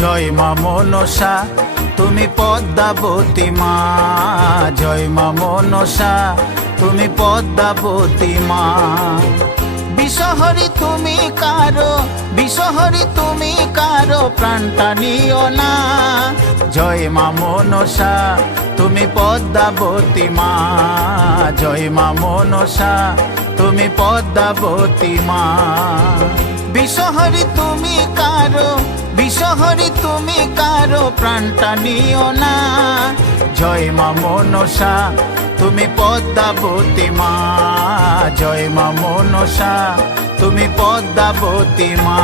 জয় মা মনসা তুমি পদ্মাবতী মা, জয় মা মনসা তুমি পদ্মাবতী মা। বিষহরি তুমি কারো, বিষহরি তুমি কারো প্রাণটা নিও না। জয় মা মনসা তুমি পদ্মাবতী মা, জয় মা মনসা তুমি পদ্মাবতী মা। বিষহরি তুমি কারো, বিষহরি তুমি কারো প্রাণটা নিও না। জয় মা মনসা তুমি পদ্মাবতী মা, জয় মা মনসা তুমি পদ্মাবতী মা।